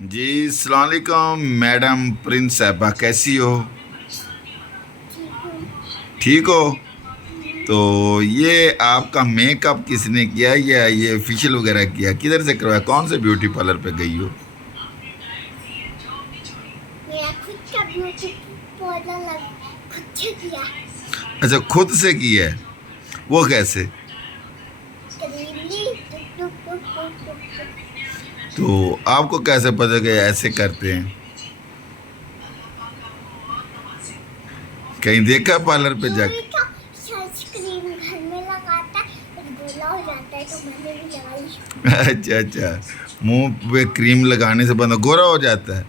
जी अस्सलाम वालेकुम madam Prince साहबा, कैसी हो? ठीक हो? तो ये आपका मेकअप किसने किया या ये फेशियल वगैरह किया? किधर से करवाया? कौन से ब्यूटी पार्लर पे गई हो? मेरा खुद का ब्यूटी पार्लर खुद से किया। अच्छा, खुद से किया है। वो कैसे? क्रीम ली, टुक टुक टुक टुक टुक टुक। तो आपको कैसे पता कि ऐसे करते हैं? कहीं देखा पार्लर पे कोई जाके? का सनस्क्रीन घर में लगाता है और गोला हो जाता है, तो मैंने भी लगा ली। अच्छा अच्छा, मुंह पे क्रीम लगाने से बंदा गोरा हो जाता है?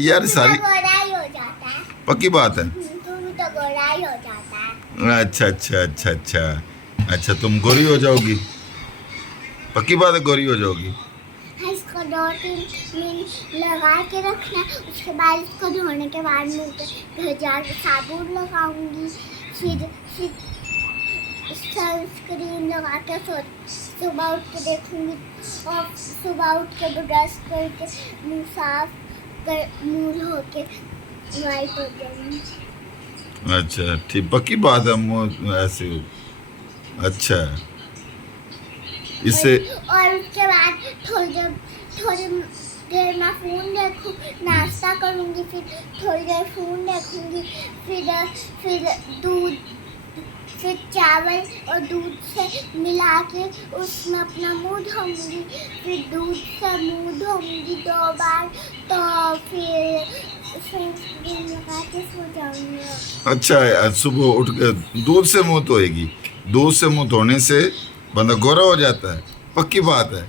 यार तो सारी गोरा ही हो जाता है। पक्की बात है। तो गोरा ही हो जाता है। अच्छा अच्छा अच्छा अच्छा अच्छा, तुम गोरी हो जाओगी? पक्की बात है, गोरी हो जाओगी? हाँ, इसको 2-3 मिनट लगा के रखना है। उसके बाद इसको धोने के बाद मुँह पे घर जाके साबुन लगाऊंगी। फिर सनस्क्रीन लगा के सुबह उठ के देखूंगी, और सुबह उठ के ब्रश करके मुँह साफ कर मुँह धो के वाइट हो जाऊंगी। अच्छा ठीक, पक्की बात है, मुँह ऐसे हो। अच्छा, इससे और उसके बाद थोड़ी देर मैं फ़ोन देखूँ, नाश्ता करूँगी, फिर थोड़ी देर फ़ोन देखूँगी, फिर दूध, फिर चावल और दूध से मिला के उसमें अपना मुंह धोऊंगी, फिर दूध से मुंह धोऊंगी 2 बार, तो फिर सनस्क्रीन लगा के सो जाऊंगी। अच्छा, सुबह उठ के दूध से मुंह धोएगी? दूध से मुंह धोने से बंदा गोरा हो जाता है? पक्की बात है,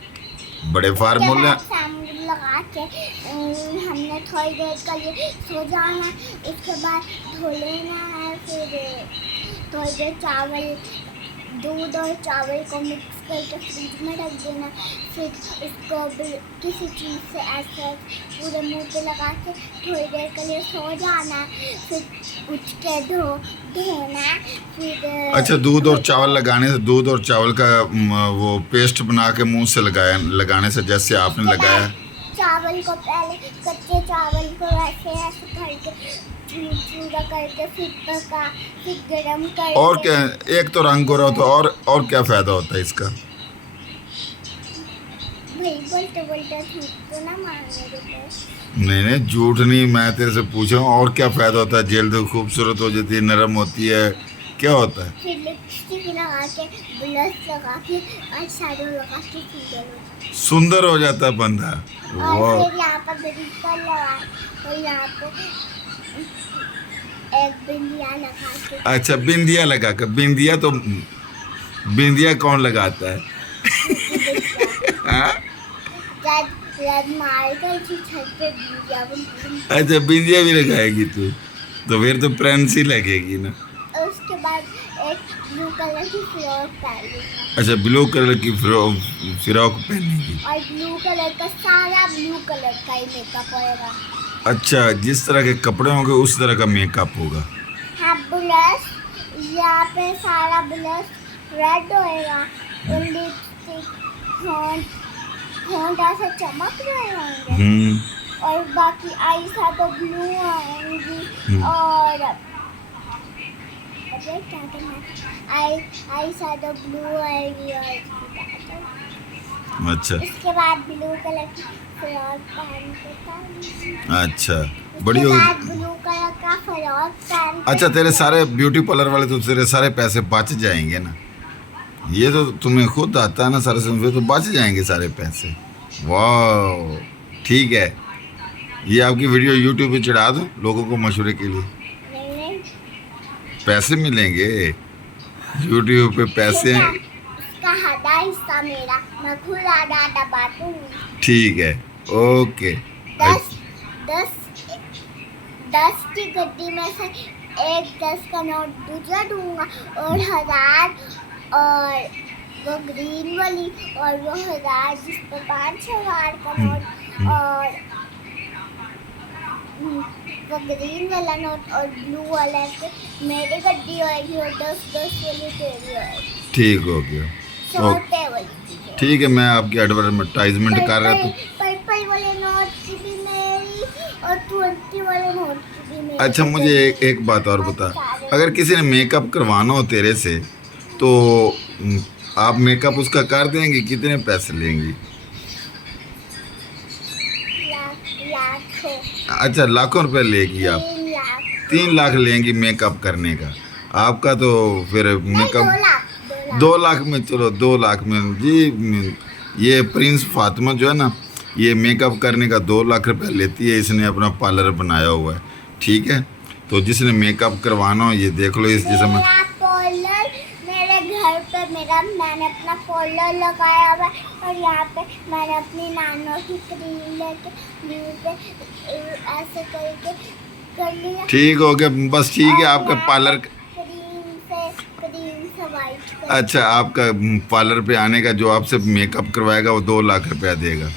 बड़े उसके फार्मूले। बाद साबुन लगा के हमने थोड़ी देर के लिए सो जाना है। उसके बाद धो लेना है। फिर थोड़ी देर दूध और चावल को मिक्स करके फ्रिज में रख देना। फिर इसको किसी चीज़ से ऐसे पूरे मुंह पे लगा के थोड़ी देर के लिए सो जाना है। फिर उठ के धोना। फिर अच्छा, दूध और चावल लगाने से, दूध और चावल का वो पेस्ट बना के मुंह से लगाने से, जैसे आपने उसके लगाया। बाद चावल को पहले कच्चे चावल को ऐसे करके चूरा करके फिर पका, फिर गरम करके। और क्या? एक तो रंग गोरा होता है, और क्या फायदा होता है इसका? भाई बोलते बोलते झूठ तो ना मान लेते। नहीं नहीं, झूठ नहीं, मैं तेरे से पूछ रहा हूँ और क्या फायदा होता है? जल्द खूबसूरत हो जाती है, नरम होती है, क्या होता है? फिर लिपस्टिक लगा के, ब्लश लगा के और शैडो लगा के सुंदर हो जाता है बंदा। और वाह, फिर यहाँ पर ब्रिकल लगा, और यहाँ पे एक बिंदिया लगा के। अच्छा, बिंदिया लगा कर? बिंदिया तो बिंदिया कौन लगाता है? हाँ? जब मार कर छत पे बिंदिया बनती है। अच्छा, बिंदिया भी लगाएगी तू? तो फिर तो प्रेंस ही लगेगी ना। और उसके बाद एक ब्लू कलर की फ्रॉक पहन लूंगा। अच्छा, ब्लू कलर की फ्रॉक पहनेगी? और ब्लू कलर का सारा ब्लू कलर का ही मेकअप होएगा। अच्छा, जिस तरह के कपड़े होंगे उस तरह का मेकअप होगा। हाँ, ब्लश यहाँ पे सारा ब्लश रेड होएगा, और लिपस्टिक होंठ ऐसे चमक रहे होंगे, और बाकी आई शैडो ब्लू आएंगी। और अरे क्या करना है, आई शैडो ब्लू आएगी। और अच्छा इसके बाद ब्लू कलर की फ्रॉक पहन के अच्छा, उसके बड़ी होगी। बाद ब्लू कलर का फ्रॉक पहन के। अच्छा, तेरे सारे ब्यूटी पार्लर वाले तो तेरे सारे पैसे बच जाएंगे ना? ये तो तुम्हें खुद आता है ना सारे, समझ तो बच जाएंगे सारे पैसे। वाह, ठीक है, ये आपकी वीडियो यूट्यूब पे चढ़ा दो लोगों को मशवरे के लिए, नहीं, पैसे मिलेंगे। यूट्यूब पे पैसे हैं। इसका आधा हिस्सा मेरा, मैं खुद आधा आधा बांटूंगी। ठीक है, ओके। 10 10 10 की गड्डी में से एक 10 का नोट दूसरा दूंगा, और 1000 और वो ग्रीन वाली, और वो 1000 जिस पर 5,000 का नोट, और वो ग्रीन वाला नोट और ब्लू वाला से मेरी गड्डी होएगी, और 10-10 वाली तेरी होएगी। ठीक हो गया। 100 रुपए वाली। ठीक है, मैं आपकी एडवर्टाइजमेंट कर रहा था। पर्पल वाले नोट की भी मैं और 20 वाले नोट भी मेरे अच्छा, पास मुझे है। एक बात और बता। अगर किसी ने मेकअप करवाना हो तेरे से तो आप मेकअप उसका कर देंगे, कितने पैसे लेंगी? लाखों। अच्छा, लाखों रुपए लेगी आप? 3 लाख। 3 लाख लेंगी मेकअप करने का आपका? तो फिर नहीं, 2 मेकअप लाख 2 लाख। 2 लाख में, चलो 2 लाख में जी। ये प्रिंस फातिमा जो है ना, ये मेकअप करने का 2 लाख रुपए लेती है। इसने अपना पार्लर बनाया हुआ है, ठीक है। तो जिसने मेकअप करवाना हो ये देख लो, इस जिसमें मेरा पार्लर मेरे घर पे मैंने अपना पार्लर लगाया हुआ है और यहाँ पे मैंने अपनी नानों की क्रीम लेके मुंह पे ऐसे करके कर लिया। ठीक हो गया, बस ठीक है। और आपका यहाँ पार्लर, पे क्रीम से वाइट कर। अच्छा, आपका पार्लर पे आने का जो आपसे मेकअप करवाएगा वो 2 लाख रुपया देगा।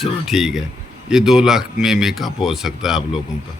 चलो ठीक है, ये 2 लाख में मेकअप हो सकता है आप लोगों का।